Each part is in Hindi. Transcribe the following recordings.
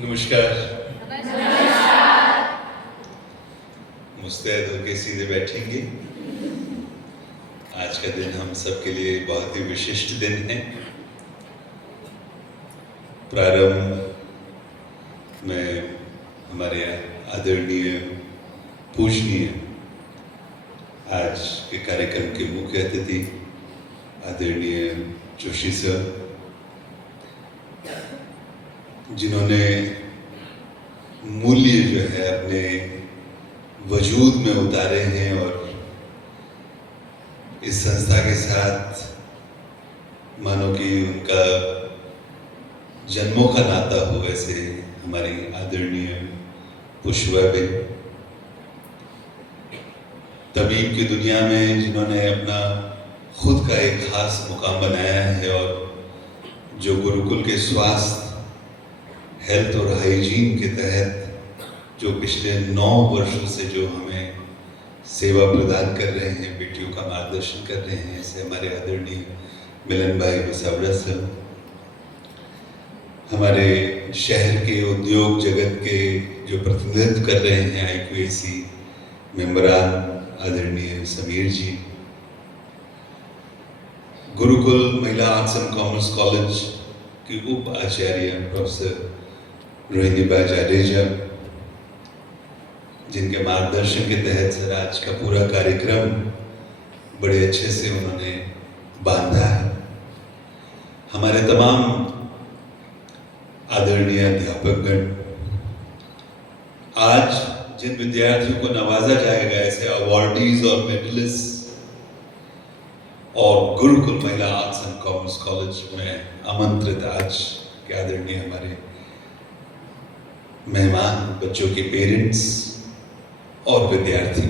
नमस्कार। मुस्तैद होके सीधे बैठेंगे। आज का दिन हम सबके लिए बहुत ही विशिष्ट दिन है। प्रारंभ में हमारे आदरणीय पूजनीय आज के कार्यक्रम के मुख्य अतिथि आदरणीय जोशी सर, जिन्होंने मूल्य जो है अपने वजूद में उतारे हैं और इस संस्था के साथ मानो कि उनका जन्मों का नाता हो, वैसे हमारी आदरणीय पुष्पाबेन तबीब की दुनिया में जिन्होंने अपना खुद का एक खास मुकाम बनाया है और जो गुरुकुल के स्वास्थ्य, हेल्थ और हाइजीन के तहत जो पिछले 9 वर्षों से जो हमें सेवा प्रदान कर रहे हैं, बेटियों का मार्गदर्शन कर रहे हैं, ऐसे हमारे आदरणीय मिलन भाई बसावड़ा सर, हमारे शहर के उद्योग जगत के जो प्रतिनिधित्व कर रहे हैं IQAC मेंबरान आदरणीय समीर जी, गुरुकुल महिला आर्ट्स एंड कॉमर्स कॉलेज की उप आचार्य प्रोफेसर रोहिणीबा जाडेजा, जिनके मार्गदर्शन के तहत सर आज का पूरा कार्यक्रम बड़े अच्छे से उन्होंने बांधा है। हमारे तमाम आदरणीय अध्यापकगण, आज जिन विद्यार्थियों को नवाजा जाएगा ऐसे अवार्डीज और मेडलिस्ट और गुरुकुल महिला आर्ट्स एंड कॉमर्स कॉलेज में आमंत्रित आज के आदरणीय हमारे मेहमान, बच्चों के पेरेंट्स और विद्यार्थी,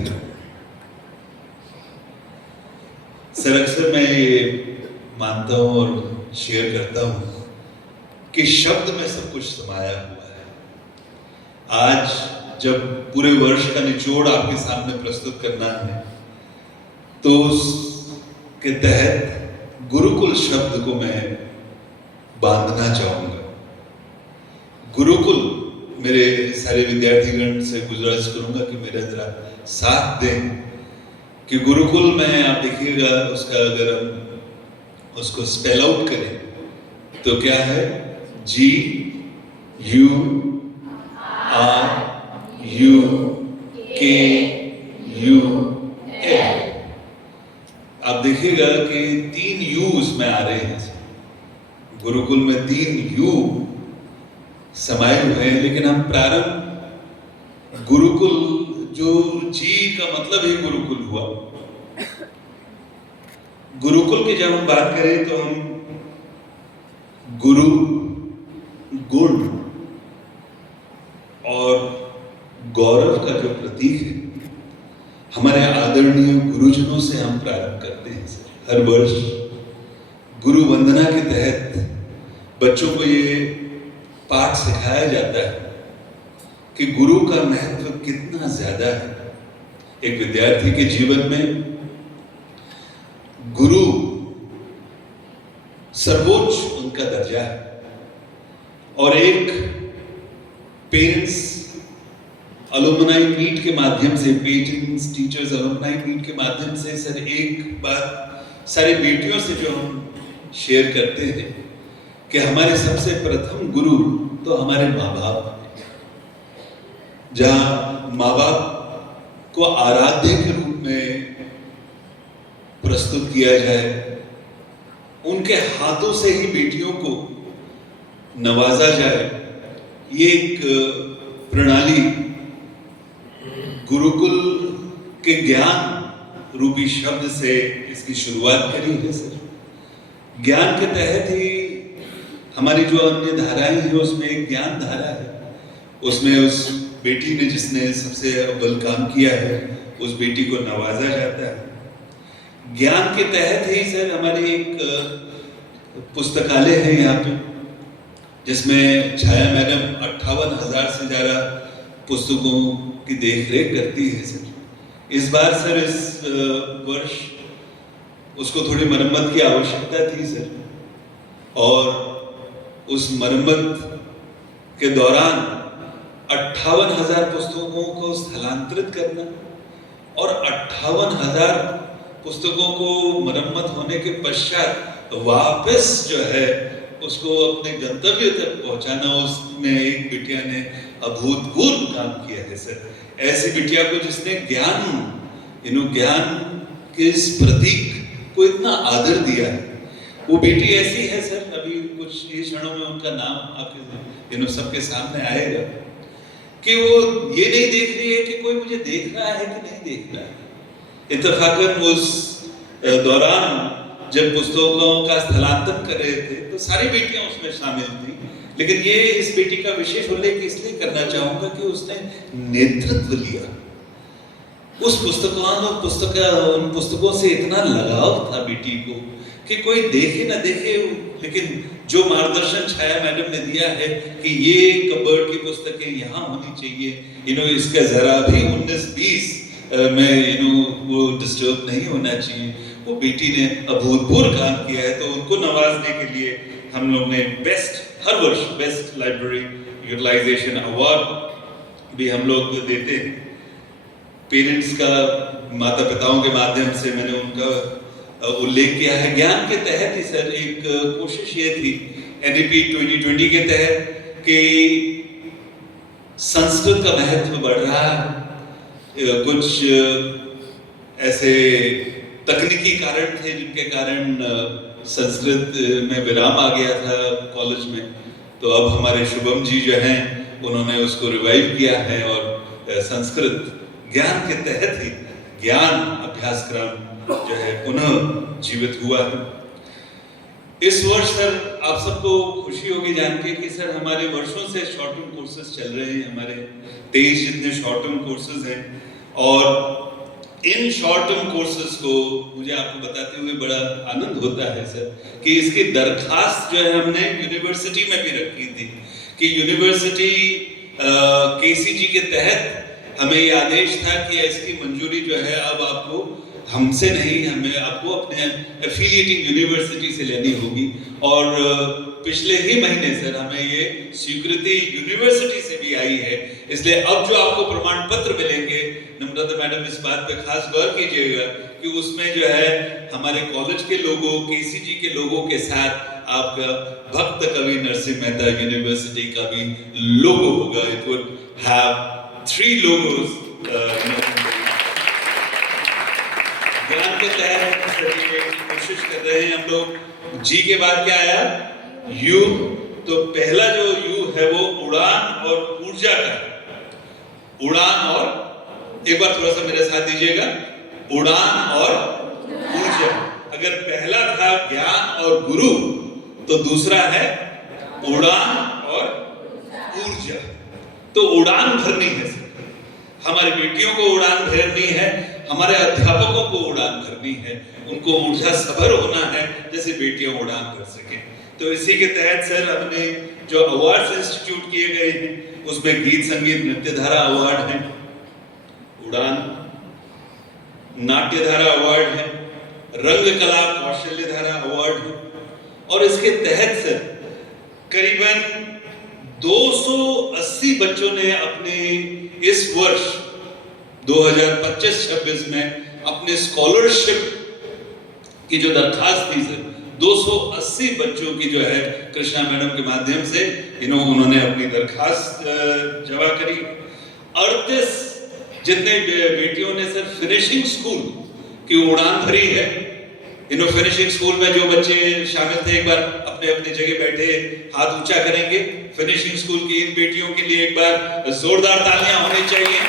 सर अक्सर मैं ये मानता हूं और शेयर करता हूं कि शब्द में सब कुछ समाया हुआ है। आज जब पूरे वर्ष का निचोड़ आपके सामने प्रस्तुत करना है तो उसके तहत गुरुकुल शब्द को मैं बांधना चाहूंगा। गुरुकुल, मेरे सारे विद्यार्थीगण से गुजारिश करूंगा कि मेरा जरा साथ दें कि गुरुकुल में आप देखिएगा उसका अगर हम उसको स्पेल आउट करें तो क्या है, GURUKUL। आप देखिएगा कि 3 U उसमें आ रहे हैं। गुरुकुल में 3 U समाये हुए हैं, लेकिन हम प्रारंभ गुरुकुल, जो जी का मतलब ही गुरुकुल हुआ, गुरुकुल की जब हम बात करें तो हम गुरु, गुण और गौरव का जो प्रतीक है, हमारे आदरणीय गुरुजनों से हम प्रारंभ करते हैं। हर वर्ष गुरु वंदना के तहत बच्चों को ये पाठ सिखाया जाता है कि गुरु का महत्व कितना ज्यादा है। एक विद्यार्थी के जीवन में गुरु सर्वोच्च उनका दर्जा है और एक पेरेंट्स अलुमनाई मीट के माध्यम से, पेरेंट्स टीचर्स अलुमनाई मीट के माध्यम से सर एक बात सारी बेटियों से जो हम शेयर करते हैं कि हमारे सबसे प्रथम गुरु तो हमारे माँ बाप, जहां माँ बाप को आराध्य के रूप में प्रस्तुत किया जाए, उनके हाथों से ही बेटियों को नवाजा जाए, ये एक प्रणाली गुरुकुल के ज्ञान रूपी शब्द से इसकी शुरुआत करी है सर। ज्ञान के तहत ही हमारी जो अन्य धाराएं हैं उसमें एक ज्ञान धारा है, उसमें उस बेटी ने जिसने सबसे अव्वल काम किया है उस बेटी को नवाजा जाता है। ज्ञान के तहत ही सर हमारी एक पुस्तकालय है यहाँ पे, जिसमें छाया मैडम 58,000 से ज़्यादा पुस्तकों की देखरेख करती है सर। इस बार सर इस वर्ष उसको थोड़ी मरम्मत की आवश्यकता थी सर, और उस मरम्मत के दौरान 58,000 पुस्तकों को स्थलांतरित करना और 58,000 पुस्तकों को मरम्मत होने के पश्चात वापस जो है उसको अपने गंतव्य तक पहुंचाना, उसमें एक बिटिया ने अभूतपूर्व काम किया है सर। ऐसी बिटिया को जिसने ज्ञान के इस प्रतीक को इतना आदर दिया है, वो बेटी ऐसी है सर। अभी कुछ ही क्षणों में उनका नाम आपके सबके सामने आएगा कि वो ये नहीं देख रही है कि कोई मुझे देख रहा है कि नहीं देख रहा है। इत्तेफाकन उस दौरान जब पुस्तकों का स्थलांतरण कर रहे थे तो सारी बेटियां उसमें शामिल थी, लेकिन ये इस बेटी का विशेष उल्लेख इसलिए करना चाहूंगा कि उसने नेतृत्व लिया। उन पुस्तकों से इतना लगाव था बेटी को कि कोई देखे ना देखे, लेकिन जो मार्गदर्शन छाया मैडम ने दिया है कि ये कबर्ड की पुस्तकें यहाँ होनी चाहिए, इसका जरा भी 19-20 में वो डिस्टर्ब नहीं होना चाहिए, वो बेटी ने अभूतपूर्व काम किया है। तो उनको नवाजने के लिए हम लोग ने हर वर्ष बेस्ट लाइब्रेरी यूटिलाइजेशन अवार्ड भी हम लोग देते हैं। पेरेंट्स का, माता पिताओं के माध्यम से मैंने उनका उल्लेख किया है। ज्ञान के तहत ही सर एक कोशिश ये थी NEP 2020 के तहत कि संस्कृत का महत्व बढ़ रहा है। कुछ ऐसे तकनीकी कारण थे जिनके कारण संस्कृत में विराम आ गया था कॉलेज में, तो अब हमारे शुभम जी जो हैं उन्होंने उसको रिवाइव किया है और संस्कृत ज्ञान के तहत ही ज्ञान अभ्यासक्रम जो है पुनः जीवित हुआ है। इस वर्ष सर आप सबको खुशी होगी जान के कि सर हमारे वर्षों से शॉर्ट टर्म कोर्सेज चल रहे हैं, हमारे 23 जितने शॉर्ट टर्म कोर्सेज हैं, और इन शॉर्ट टर्म कोर्सेज को मुझे आपको बताते हुए बड़ा आनंद होता है सर कि इसकी दरखास्त जो है हमने यूनिवर्सिटी में भी रखी थी कि यूनिवर्सिटी KCG के तहत हमें ये आदेश था कि इसकी मंजूरी जो है अब आपको हमसे नहीं, हमें आपको अपने एफिलिएटिंग यूनिवर्सिटी से लेनी होगी। और पिछले ही महीने सर हमें ये स्वीकृति यूनिवर्सिटी से भी आई है, इसलिए अब जो आपको प्रमाण पत्र मिलेंगे, नम्रता मैडम इस बात पे खास गौर कीजिएगा कि उसमें जो है हमारे कॉलेज के लोगों, KCG के लोगों के साथ आपका भक्त कवि नरसिंह मेहता यूनिवर्सिटी का भी लोगो होगा। It would have 3 logos. ज्ञान के तहत सभी कोशिश कर रहे हैं हम लोग। जी के बाद क्या आया? यू। तो पहला जो यू है वो उड़ान और ऊर्जा का। उड़ान और, एक बार थोड़ा सा मेरे साथ दीजिएगा, उड़ान और ऊर्जा। अगर पहला था ज्ञान और गुरु, तो दूसरा है उड़ान और ऊर्जा। तो उड़ान भरनी है, हमारी बेटियों को उड़ान भरनी है, हमारे अध्यापकों को उड़ान भरनी है, उनको ऊर्जा सभर होना है जैसे बेटियां उड़ान भर सके। तो इसी के तहत सर हमने जो अवार्ड्स इंस्टीट्यूट किए गए हैं उसमें गीत संगीत नृत्य धारा अवार्ड है, उड़ान नाट्य धारा अवार्ड है, रंग कला कौशल्य धारा अवार्ड है, और इसके तहत सर करीबन 280 बच्चों ने अपने इस वर्ष 2025-26 में अपने स्कॉलरशिप की जो दरखास्त थी सर, 280 बच्चों की जो है कृष्णा मैडम के माध्यम से उन्होंने अपनी दरखास्त जमा करी। 38 जितने बेटियों ने सर फिनिशिंग स्कूल की उड़ान भरी है। फिनिशिंग स्कूल में जो बच्चे शामिल थे एक बार अपने अपनी जगह बैठे हाथ ऊंचा करेंगे। फिनिशिंग स्कूल की इन बेटियों के लिए एक बार जोरदार तालियां होनी चाहिए।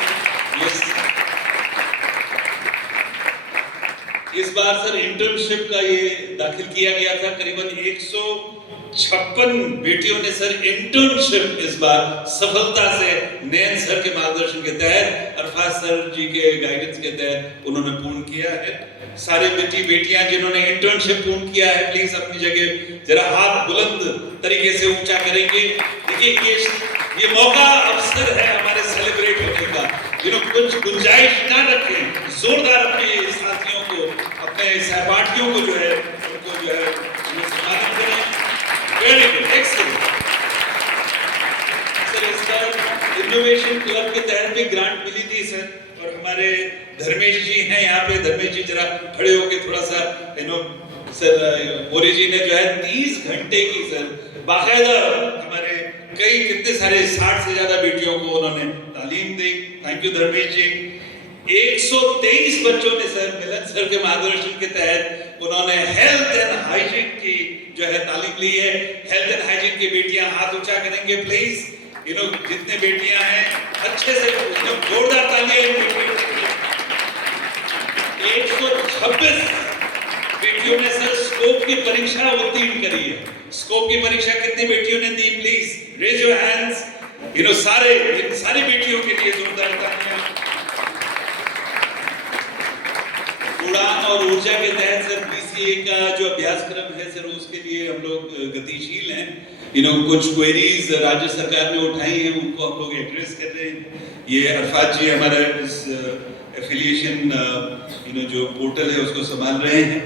इस बार सर इंटर्नशिप का ये दाखिल किया गया था, करीबन 156 बेटियों ने सर इंटर्नशिप इस बार सफलता से नयन सर के मार्गदर्शन के तहत, अरफात सर जी के गाइडेंस के तहत उन्होंने पूर्ण किया है। सारे बेटियां जिन्होंने इंटर्नशिप पूर्ण किया है प्लीज अपनी जगह जरा हाथ बुलंद तरीके से ऊंचा करेंगे। देखिए ये मौका अवसर है हमारे सेलिब्रेट होने का। कुछ गुंजाइश ना रखें, जोरदार अपने साथियों को, अपने सहपाठियों को जो है उनको जो है सम्मानित करें। Very good, excellent sir. इस बार इनोवेशन क्लब के तहत भी ग्रांट मिली थी सर, और हमारे धर्मेश जी हैं यहाँ पे। धर्मेश जी जरा खड़े होके थोड़ा सा सर, मोरी जी ने जो है 30 घंटे की सर बाकायदा हमारे कितने सारे 60 से ज्यादा बेटियों को उन्होंने तालीम दी। थैंक यू धर्मेश जी। 123 बच्चों ने सर मिलन सर के मार्गदर्शन के तहत उन्होंने हेल्थ एंड हाइजीन की जो है तालीम ली है। हेल्थ एंड हाइजीन की बेटियां हाथ ऊंचा करेंगे प्लीज। जितने बेटियां हैं अच्छे से जोरदार तालियां। 126 बेटियों ने सर स्कोप की परीक्षा उत्तीर्ण करी है। स्कोप की परीक्षा कितनी बेटियों ने दी? Please raise your hands. सारी बेटियों के लिए जोरदार तालियां। उड़ान और ऊर्जा के तहत सर बीसीए का जो अभ्यासक्रम है सर, उसके लिए हम लोग गतिशील हैं। कुछ क्वेरीज राज्य सरकार ने उठाई हैं, उनको हम लोग एड्रेस कर रहे हैं। ये अरफात जी हमारा इस एफिलिएशन जो पोर्टल है उसको संभाल रहे हैं।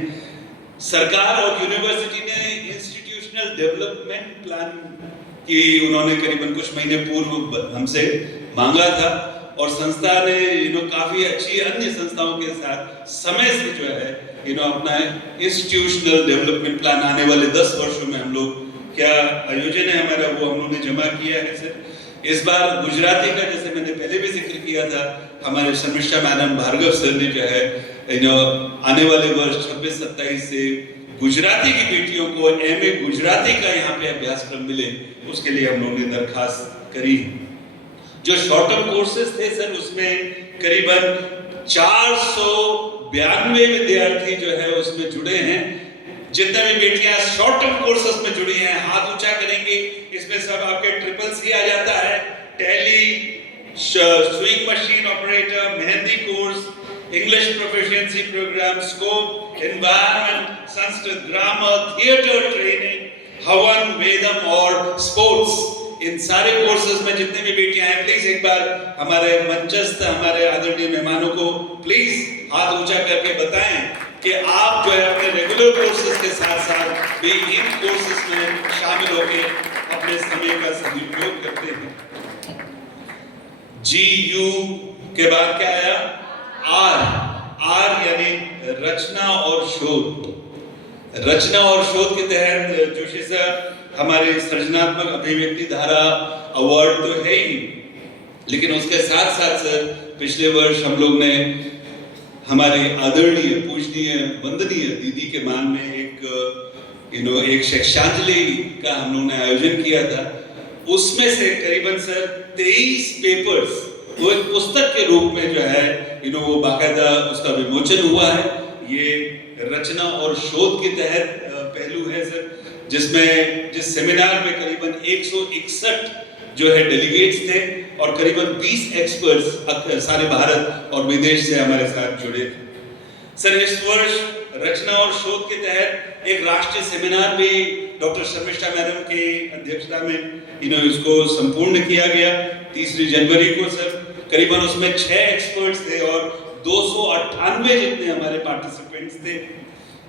सरकार और यूनिवर्सिटी ने इंस्टीट्यूशनल डेवलपमेंट प्लान की उन्होंने करीबन कुछ महीने पूर्व हमसे मांगा था, और संस्था ने काफी अच्छी अन्य संस्थाओं के साथ समय से जो है अपना इंस्टीट्यूशनल डेवलपमेंट प्लान आने वाले 10 वर्षों में हम लोग क्या आयोजन है हमारा वो हम लोगों ने जमा किया है सर। इस बार गुजराती का जैसे मैंने पहले भी जिक्र किया था, हमारे शर्मिष्ठा मैडम भार्गव सर ने जो है आने वाले वर्ष 26-27 से गुजराती की बेटियों को एमए गुजराती का यहाँ पे अभ्यासक्रम मिले, उसके लिए हम लोगों ने दरखास्त करी। जो शॉर्ट टर्म कोर्सेज थे सर, उसमें करीबन 492 विद्यार्थी जो है उसमें जुड़े हैं। जितने भी बेटियां शॉर्ट टर्म कोर्सेज में जुड़ी हैं हाथ ऊंचा करेंगे। इसमें सब आपके CCC आ जाता है, Tally, sewing machine operator, mehndi course, English proficiency programme, scope, environment, Sanskrit grammar, theatre training, हवन, वेदम और स्पोर्ट्स। इन सारे कोर्सेज में जितने भी बेटियां हैं, प्लीज एक बार हमारे मंचस्थ हमारे आदरणीय मेहमानों को प्लीज हाथ ऊंचा करके बताएं कि आप जो है अपने रेगुलर कोर्सेज के साथ साथ भी इन कोर्सेज में शामिल होकर अपने समय का सदुपयोग करते हैं। GU के बाद क्या आया? R यानी रचना और शोध। रचना और शोध के तहत जोशी सर हमारे सृजनात्मक अभिव्यक्ति धारा अवार्ड तो है ही, लेकिन उसके साथ साथ सर पिछले वर्ष हम लोग ने हमारे आदरणीय पूजनीय वंदनीय दीदी के मान में एक शिक्षांजलि का हम लोगों ने आयोजन किया था। उसमें से करीबन सर 23 पेपर्स वो एक पुस्तक के रूप में जो है वो बाकायदा उसका विमोचन हुआ है। ये रचना और शोध के तहत पहलू है सर, जिस सेमिनार में करीबन 161 जो है डेलीगेट्स थे और करीबन 20 एक्सपर्ट्स सारे भारत और विदेश से हमारे साथ जुड़े थे। सर इस वर्ष रचना और शोध के तहत एक राष्ट्रीय सेमिनार भी डॉक्टर शर्मिष्ठा मैडम की अध्यक्षता में इसको संपूर्ण किया गया 3 जनवरी को सर। करीबन उसमें 6 एक्सपर्ट्स थे और 298 जितने हमारे पार्टिसिपेंट्स थे।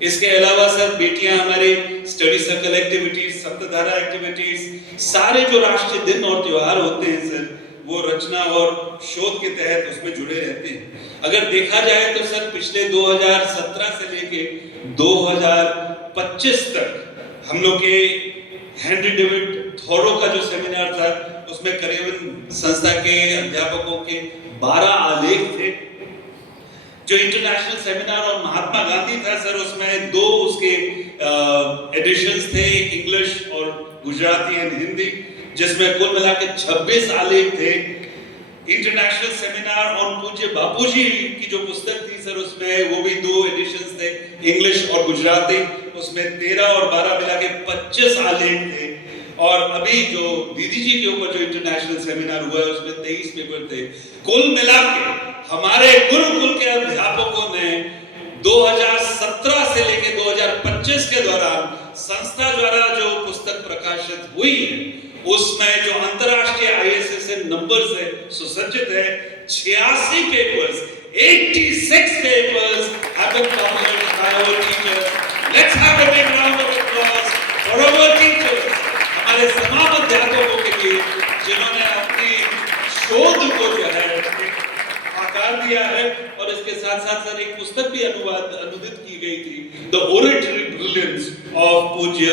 इसके अलावा सर बेटियां हमारे स्टडी सर्कल एक्टिविटीज, सप्तधारा एक्टिविटीज, सारे जो राष्ट्रीय दिन और त्योहार होते हैं सर, वो रचना और शोध के तहत उसमें जुड़े रहते हैं। अगर देखा जाए तो सर पिछले 2017 से लेके 2025 तक हम लोग के हेनरी डेविड थॉरो का जो सेमिनार था उसमें करीबन संस्था के अध्यापकों के 12 आलेख थे। जो इंटरनेशनल सेमिनार और महात्मा गांधी था सर, उसमें 2 उसके एडिशंस थे, इंग्लिश और गुजराती एंड हिंदी, जिसमें कुल मिला के 26 आलेख थे। इंटरनेशनल सेमिनार और पूज्य बापूजी की जो पुस्तक थी सर, उसमें वो भी 2 एडिशंस थे, इंग्लिश और गुजराती, उसमें 13 और 12 मिला के 25 आलेख थे। और अभी जो दीदी जी के ऊपर जो इंटरनेशनल सेमिनार हुआ है उसमें 23 पेपर थे। कुल मिला के हमारे गुरुकुल के अध्यापकों ने 2017 से लेकर 2025 के दौरान संस्था द्वारा जो पुस्तक प्रकाशित हुई है उसमें जो अंतरराष्ट्रीय ISSN नंबर से सुसज्जित है 86 papers, 86 papers have been published by our साथ साथ सर एक पुस्तक भी अनुदित की गई थी, द ओरेटरी ब्रिलियंस ऑफ पूज्य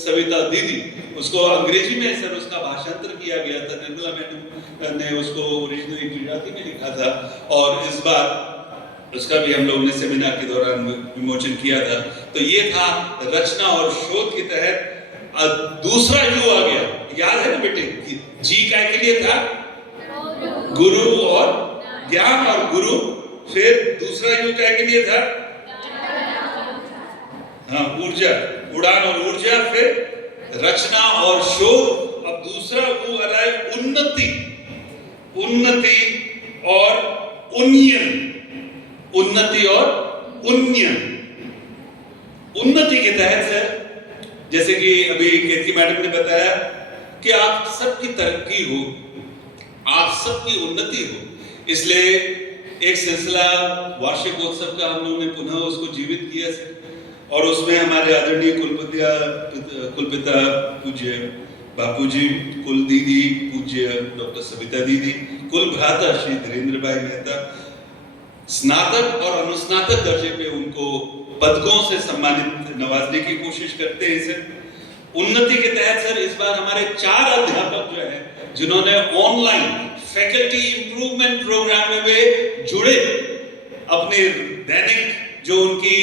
सविता दीदी। उसको अंग्रेजी में सर उसका भाषांतर किया गया था, निर्मला मैडम ने उसको ओरिजिनली गुजराती में लिखा था, और इस बार उसका भी हम लोगों ने सेमिनार के दौरान विमोचन किया था। तो ये था रचना और शोध के तहत। दूसरा यू आ गया, याद है ना बेटे, जी काय के लिए था गुरु और ज्ञान और गुरु, फिर दूसरा यू काय के लिए था, हाँ ऊर्जा, उड़ान और ऊर्जा, फिर रचना और शोध। अब दूसरा वो आ रहा है उन्नति, उन्नति और उन्नयन, उन्नति और उन्नयन। उन्नति के तहत सर जैसे कि अभी केतकी मैडम ने बताया कि आप सबकी तरक्की हो, आप सबकी उन्नति हो, इसलिए एक सिलसिला वार्षिकोत्सव का हम लोगों ने पुनः उसको जीवित किया सर, और उसमें हमारे आदरणीय कुलपिता पूज्य बापूजी, कुल दीदी पूज्य डॉक्टर सविता दीदी, कुल भ्राता श्री धीरेन्द्र भाई मेहता, स्नातक और अनुस्नातक दर्जे पे उनको पदकों से सम्मानित नवाजने की कोशिश करते हैं सर। उन्नति के तहत सर इस बार हमारे 4 अध्यापक जो हैं जिन्होंने ऑनलाइन फैकल्टी इंप्रूवमेंट प्रोग्राम में वे जुड़े, अपने दैनिक जो उनकी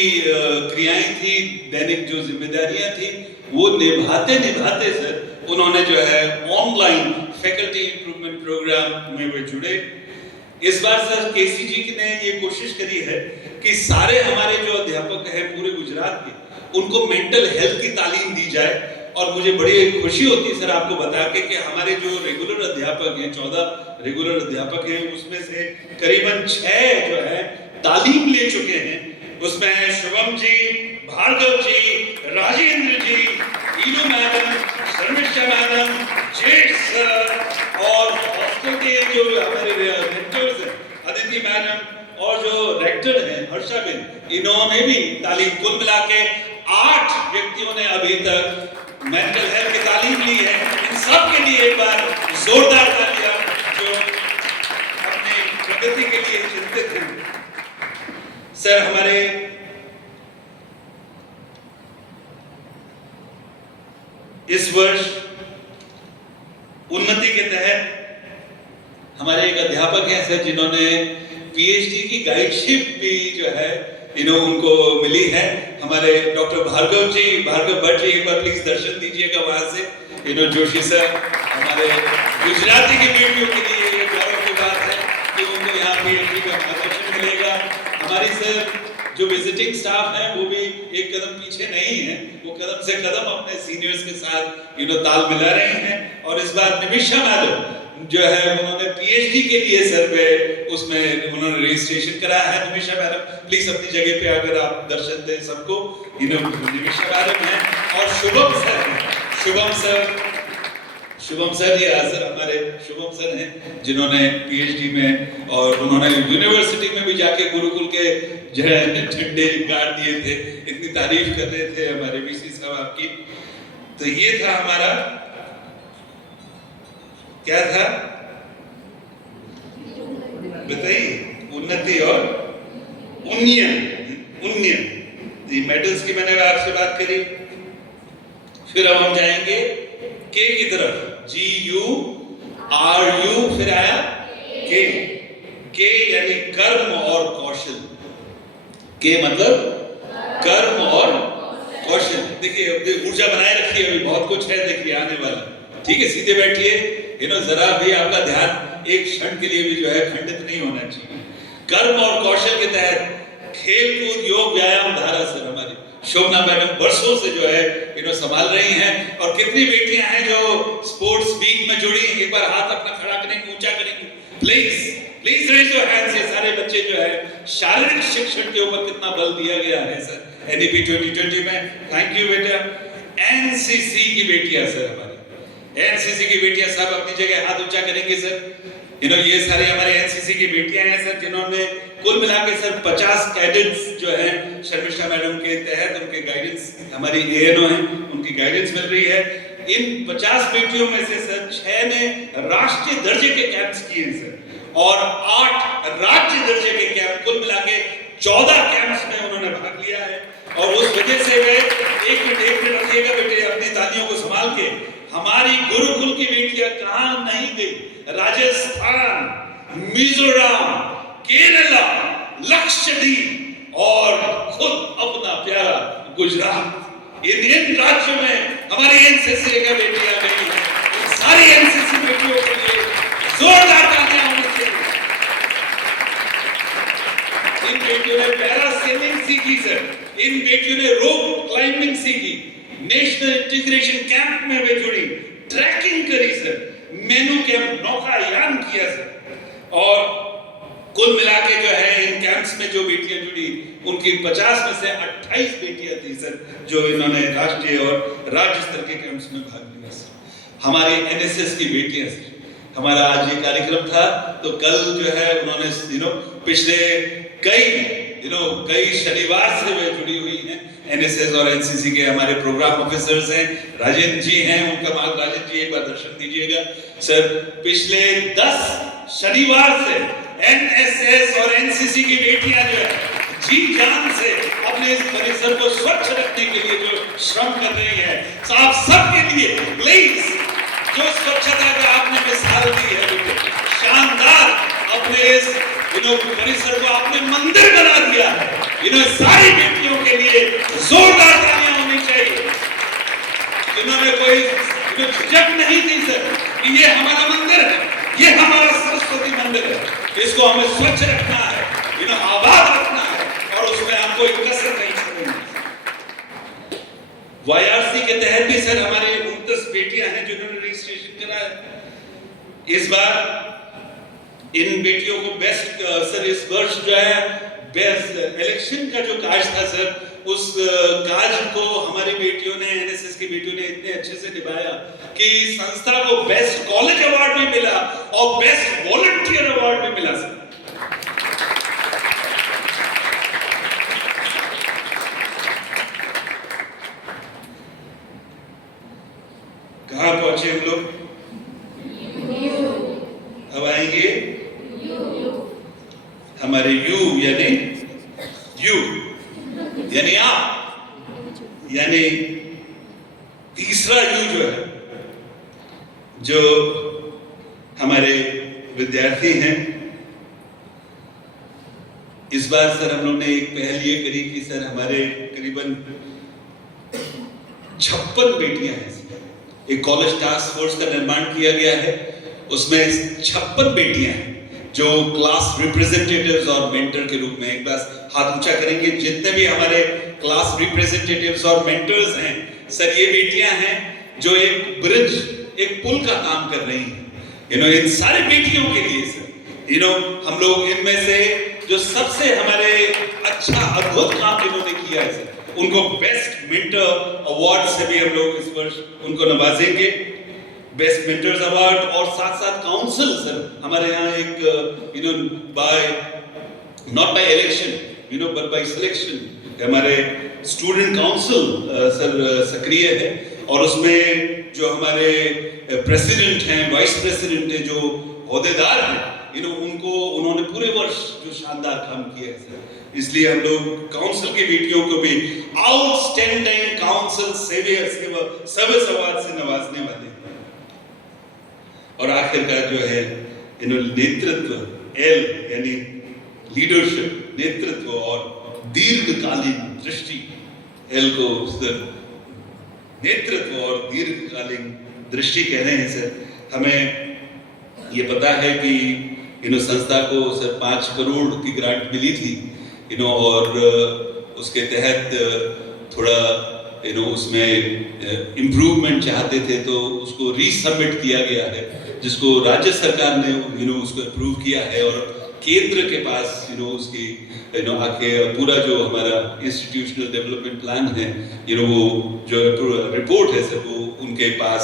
क्रियाएं थी, दैनिक जो जिम्मेदारियां थी, वो निभाते निभाते सर उन्होंने जो है ऑनलाइन फैकल्टी इंप्रूवमेंट प्रोग्राम में वे जुड़े। इस बार सर केसीजी ने ये कोशिश करी है कि सारे हमारे जो अध्यापक हैं पूरे गुजरात के, उनको मेंटल हेल्थ की तालीम दी जाए, और मुझे बड़ी खुशी होती है सर आपको बता के कि हमारे जो रेगुलर अध्यापक हैं, 14 रेगुलर अध्यापक हैं, उसमें से करीबन 6 जो है तालीम ले चुके हैं। उसमें शुभम जी, भार्गव जी, राजेंद्र जी, ईलू मैडम, शर्मिष्ठा मैडम, जेठ सर, और हॉस्टल के जो हमारे रेक्टर्स हैं अदिति मैडम, और जो रेक्टर हैं हर्षाबेन, इन्होंने भी तालीम, कुल मिला के 8 व्यक्तियों ने अभी तक मेंटल हेल्थ की तालीम ली है। इन सब के लिए एक बार जोरदार तालियां, जो अपने प्रगति के लिए चिंतित हैं। सर हमारे इस वर्ष उन्नति के तहत हमारे एक अध्यापक हैं सर जिन्होंने पीएचडी की गाइडशिप भी जो है उनको मिली है, हमारे डॉक्टर भार्गव जी, भार्गव भट्ट जी, एक बार प्लीज दर्शन दीजिएगा वहां से। जोशी सर, हमारे गुजराती की बेटियों के लिए ये गौरव की बात है कि उनको यहाँ पीएचडी का मार्गदर्शन मिलेगा। हमारी सर जो विजिटिंग स्टाफ है वो भी एक कदम पीछे नहीं है, वो कदम से कदम अपने सीनियर्स के साथ ताल मिला रहे हैं। और इस बार निमिषा मैडम जो है उन्होंने पीएचडी के लिए सर पे उसमें उन्होंने रजिस्ट्रेशन कराया है। निमिषा मैडम प्लीज अपनी जगह पे अगर आप दर्शन दें सबको, निमिषा मैडम है, और शुभम सर हैं, शुभम सर जी सर हमारे शुभम सर हैं जिन्होंने पीएचडी में, और उन्होंने यूनिवर्सिटी में भी जाके गुरुकुल के जो है झंडे गाड़ दिए थे, इतनी तारीफ कर रहे थे हमारे वीसी साहब आपकी। तो ये था हमारा, क्या था बताइए, उन्नति और उन्नयन। मेडल्स की मैंने आपसे बात करी। फिर अब हम जाएंगे के की तरफ, GURU, फिर आया के यानी कर्म और कौशल। के मतलब कर्म और कौशल। देखिए ऊर्जा बनाए रखिए, अभी बहुत कुछ है देखिए आने वाला, ठीक है, सीधे बैठिए, जरा भी आपका ध्यान एक क्षण के लिए भी जो है खंडित नहीं होना चाहिए। कर्म और कौशल के तहत खेल कूद योग व्यायाम धारा सर हमारी शोभना मैडम वर्षों से जो है संभाल रही हैं। और कितनी बेटियां हैं जो स्पोर्ट्स वीक में जुड़ी, एक बार हाथ अपना खड़ा करेंगे, ऊंचा करेंगे, प्लीज रेज योर हैंड्स। ये सारे बच्चे जो है शारीरिक शिक्षण के ऊपर कितना बल दिया गया है सर एनईपी 2020 में, थैंक यू बेटा। एनसीसी की बेटियां सर हमारी, एनसीसी की बेटियां सब अपनी जगह हाथ ऊंचा करेंगे सर। ये सारे हमारे एनसीसी की बेटियां हैं सर जिन्होंने कुल मिला के सर 50 कैडेट्स जो है शर्मिष्ठा मैडम के तहत उनके गाइडेंस, हमारी एएनओ हैं, उनकी गाइडेंस मिल रही है। इन 50 बेटियों में से सर 6 ने राष्ट्रीय दर्जे के कैंप्स किए सर, और 8 राज्य दर्जे के कैंप, कुल मिला के 14 कैंप्स में उन्होंने भाग लिया है और उस वजह से वे एक मिनट रखिएगा बेटे अपनी तालियों को संभाल के, हमारी गुरुकुल की बेटियां कहां नहीं गई, राजस्थान, मिजोरम, केरला, लक्षद्वीप और खुद अपना प्यारा गुजरात, इन राज्यों में हमारी एनसीसी की बेटियां गई हैं। सारी एनसीसी बेटियों के लिए जोरदार तालियां होनी चाहिए। इन बेटियों ने पैरा सेलिंग सीखी सर, इन बेटियों ने रोप क्लाइंबिंग सीखी, नेशनल इंटीग्रेशन कैंप में वे जुड़ी, ट्रैकिंग करी सर, मेनू कैंप नौकायान किया सर। और कुल मिला के जो है इन कैंप्स में जो बेटियां जुड़ी उनकी 50 में से 28 बेटियां थी सर जो इन्होंने राष्ट्रीय और राज्य स्तर के कैंप्स में भाग लिया सर। हमारी एनएसएस की बेटियां सर, हमारा आज ये कार्यक्रम था तो कल जो है उन्होंने पिछले कई शनिवार से वे जुड़ी हुई हैं। एनएसएस और एनसीसी के हमारे प्रोग्राम ऑफिसर्स हैं, राजेंद्र जी हैं, उनका माल राजेंद्र जी एक बार दर्शन दीजिएगा सर। पिछले 10 शनिवार से एनएसएस और एनसीसी की बेटियां जो है जी जान से अपने इस परिसर को स्वच्छ रखने के लिए जो श्रम कर रही है, तो आप सबके लिए प्लीज जो स्वच्छता का आपने मिसाल दी है, शानदार अपने इस परिसर को आपने मंदिर बना दिया है, सारी बेटियों के लिए जोरदार तालियां होनी चाहिए। इन्होंने कोई झिझक नहीं दी सर कि ये हमारा मंदिर है, ये हमारा सरस्वती मंदिर है, इसको हमें स्वच्छ रखना है, आबाद रखना है और उसमें हम कोई कसर नहीं छोड़ेंगे। वाईआरसी के तहत भी सर हमारे 29 बेटियां हैं जिन्होंने रजिस्ट्रेशन करा है। इस बार इन बेटियों को बेस्ट सर इस वर्ष जो है बेस्ट इलेक्शन का जो काज था सर, उस काज को हमारी बेटियों ने, एनएसएस की बेटियों ने इतने अच्छे से निभाया कि संस्था को बेस्ट कॉलेज अवार्ड भी मिला और बेस्ट वॉलंटियर अवार्ड भी मिला सर। कहां पहुंचे हम लोग? अब आएंगे हमारे यानी आप, यानी तीसरा यू जो है, जो हमारे विद्यार्थी हैं। इस बार सर हम लोग ने एक पहल ये करी कि सर हमारे करीबन 56 बेटियां हैं। एक कॉलेज टास्क फोर्स का निर्माण किया गया है, उसमें 56 बेटियां हैं जो क्लास रिप्रेजेंटेटिव्स और मेंटर के रूप में, एक बार हाथ ऊंचा करेंगे जितने भी हमारे क्लास रिप्रेजेंटेटिव्स और मेंटर्स हैं सर, ये बेटियां हैं जो एक ब्रिज, एक पुल का काम कर रही हैं। इन सारी बेटियों के लिए सर हम लोग इनमें से जो सबसे हमारे अच्छा अद्भुत काम इन्होंने किया है सर, उनको बेस्ट मेंटर अवार्ड से भी हम लोग इस वर्ष उनको नवाजेंगे, बेस्ट मेंटर्स अवार्ड। और साथ साथ काउंसिल सर, हमारे यहाँ एक by not by election but by selection हमारे स्टूडेंट काउंसिल सर सक्रिय है और उसमें जो हमारे प्रेसिडेंट हैं, वाइस प्रेसिडेंट हैं, जो ओहदेदार हैं, उन्होंने पूरे वर्ष जो शानदार काम किया है सर, इसलिए हम लोग काउंसिल की बेटियों को भी आउटस्टैंडिंग काउंसिल सर्विस अवार्ड से नवाजने वाले हैं। और आखिरकार जो है नेतृत्व, एल यानी लीडरशिप, नेतृत्व और दीर्घकालीन दृष्टि, एल को सर नेतृत्व और दीर्घकालीन दृष्टि कह रहे हैं सर। हमें ये पता है कि संस्था को सर 5 करोड़ की ग्रांट मिली थी और उसके तहत थोड़ा उसमें इम्प्रूवमेंट चाहते थे तो उसको रीसबमिट किया गया है, जिसको राज्य सरकार ने उसको अप्रूव किया है और केंद्र के पास उसकी आके पूरा जो हमारा इंस्टीट्यूशनल डेवलपमेंट प्लान है वो जो रिपोर्ट है सर वो उनके पास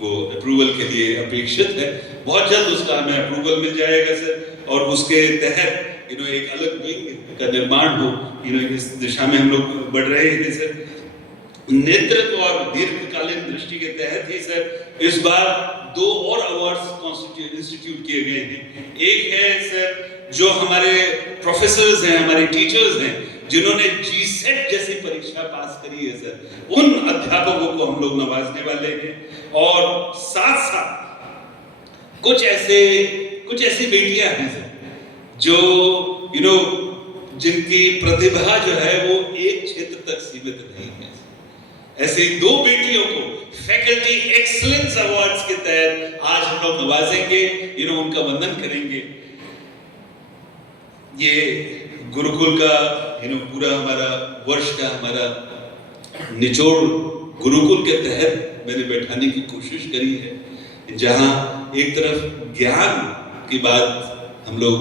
वो अप्रूवल के लिए अपेक्षित है। बहुत जल्द उसका हमें अप्रूवल मिल जाएगा सर और उसके तहत एक अलग विंग का निर्माण हो, इस दिशा में हम लोग बढ़ रहे हैं सर। नेतृत्व और दीर्घकालीन दृष्टि के तहत ही सर इस बार 2 और अवार्ड्स इंस्टीट्यूट किए गए हैं। एक है सर जो हमारे प्रोफेसर्स हैं, हमारे टीचर्स हैं, जिन्होंने GSET जैसी परीक्षा पास करी है सर, उन अध्यापकों को हम लोग नवाजने वाले हैं। और साथ साथ कुछ ऐसी बेटियां हैं सर, जो जिनकी प्रतिभा जो है वो एक क्षेत्र तक सीमित नहीं है। ऐसी 2 बेटियों को फैकल्टी एक्सीलेंस अवार्ड्स के तहत आज हम लोग नवाजेंगे, उनका वंदन करेंगे। ये गुरुकुल का पूरा हमारा वर्ष का हमारा निचोड़ गुरुकुल के तहत मैंने बैठाने की कोशिश करी है, जहां एक तरफ ज्ञान की बात हम लोग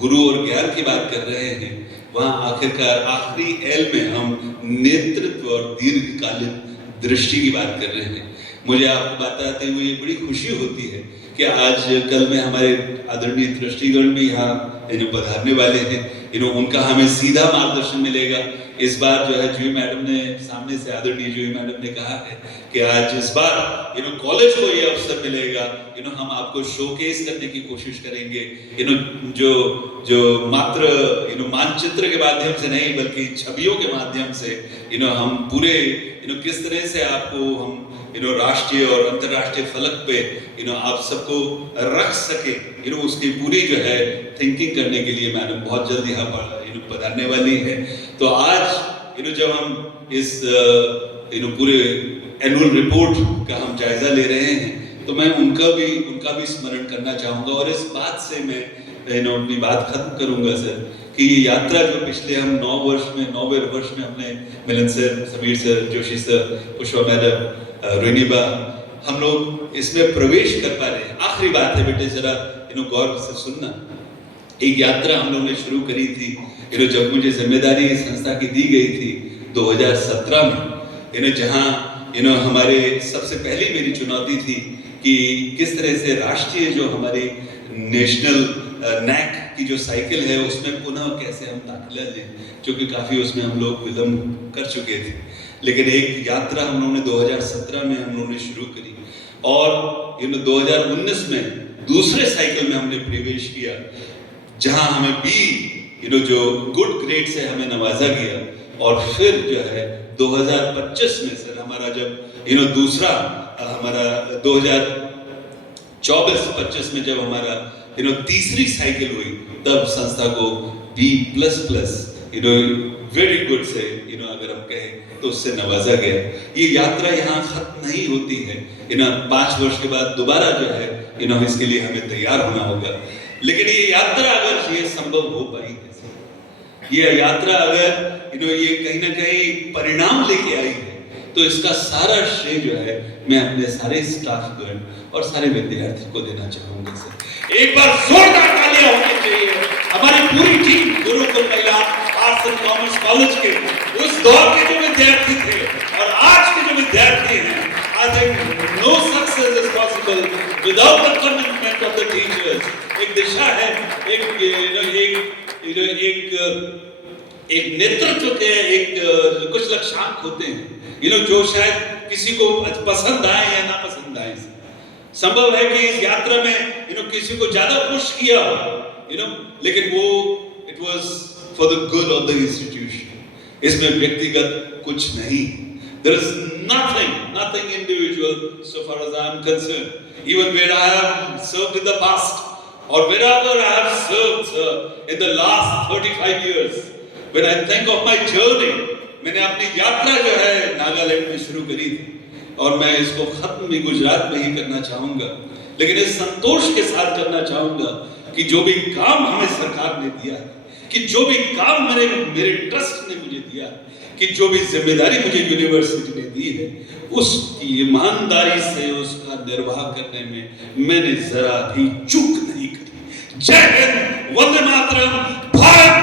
गुरु और ज्ञान की बात कर रहे हैं, वहां आखिरकार आखिरी एल में हम नेतृत्व और दीर्घकालीन दृष्टि की बात कर रहे हैं। मुझे आपको बताते हुए बड़ी खुशी होती है कि आज कल में हमारे आदरणीय ट्रस्टीगण भी यहाँ पधारने वाले हैं। उनका हमें सीधा मार्गदर्शन मिलेगा। इस बार जो है जूही मैडम ने सामने से, आदरणीय जूही मैडम ने कहा है कि आज इस बार कॉलेज को ये अवसर मिलेगा, हम आपको शोकेस करने की कोशिश करेंगे, जो मात्र मानचित्र के माध्यम से नहीं बल्कि छवियों के माध्यम से हम पूरे किस तरह से आपको हम राष्ट्रीय और अंतर्राष्ट्रीय फलक पे आप सबको रख सके, उसकी पूरी जो है थिंकिंग करने के लिए मैडम बहुत जल्द यहाँ पर पधारने वाली है। तो आज जब हम इस पूरे एनुअल रिपोर्ट का हम जायजा ले रहे हैं, तो मैं उनका भी स्मरण करना चाहूँगा। और इस बात से मैं अपनी बात खत्म करूँगा सर, कि ये यात्रा जो पिछले हम 9वें वर्ष में हमने Milan sir, Sameer sir, Joshi sir, Pushpa madam, Rohini बा, हम लोग इसमें प्रवेश कर पा रहे हैं। आखिरी बात है बेटे, जरा गौर से सुनना। एक यात्रा हम लोगों ने शुरू करी थी, जब मुझे जिम्मेदारी इस संस्था की दी गई थी 2017 में, जहाँ हमारे सबसे पहली मेरी चुनौती थी कि किस तरह से राष्ट्रीय जो हमारी नेशनल नैक की जो साइकिल है उसमें पुनः कैसे हम दाखिला लें, क्योंकि काफ़ी उसमें हम लोग विलम्ब कर चुके थे। लेकिन एक यात्रा हम लोगों ने 2017 में हम लोगों ने शुरू करी, और 2019 में दूसरे साइकिल में हमने प्रवेश किया, जहां हमें जो गुड ग्रेड से हमें नवाजा गया। और फिर जो है 2025 में सर हमारा जब दूसरा हमारा 2024-25 में जब हमारा तीसरी साइकिल हुई, तब संस्था को B++ वेरी गुड से अगर हम कहें तो उससे नवाजा गया। ये यात्रा यहाँ खत्म नहीं होती है, 5 वर्ष के बाद दोबारा जो है इसके लिए हमें तैयार होना होगा। लेकिन ये यात्रा अगर ये संभव हो पाई है, ये यात्रा अगर ये कहीं ना कहीं परिणाम लेके आई है, तो इसका सारा श्रेय जो है मैं अपने सारे स्टाफगण और सारे विद्यार्थियों को देना चाहूंगा सर। एक बार जोरदार तालियां होनी चाहिए हमारी पूरी टीम गुरुकुल महिला आर्ट्स एंड कॉमर्स कॉलेज के उस दौर के जो विद्यार्थी थे और आज के जो विद्यार्थी हैं। I think no success is possible without the commitment of the teachers. एक दिशा है, एक नेतृत्व के कुछ लक्ष्यांक होते हैं जो शायद किसी को पसंद आए या ना पसंद आए। संभव है कि इस यात्रा में किसी को ज्यादा पुश किया हो, लेकिन वो it was for the good of the institution. इसमें व्यक्तिगत कुछ नहीं। There is nothing individual so far as I am concerned. Even where I have served in the past, or wherever I have served in the last 35 years, when I think of my journey, मैंने अपनी यात्रा जो है नागालैंड में शुरू करी थी, और मैं इसको खत्म भी गुजरात में ही करना चाहूंगा। लेकिन इस संतोष के साथ करना चाहूंगा कि जो भी काम हमें सरकार ने दिया है, कि जो भी काम मेरे ट्रस्ट ने मुझे दिया है, कि जो भी जिम्मेदारी मुझे यूनिवर्सिटी ने दी है, उसकी ईमानदारी से उसका निर्वाह करने में मैंने जरा भी चूक नहीं करी। जय हिंद, वंदे मातरम, भारत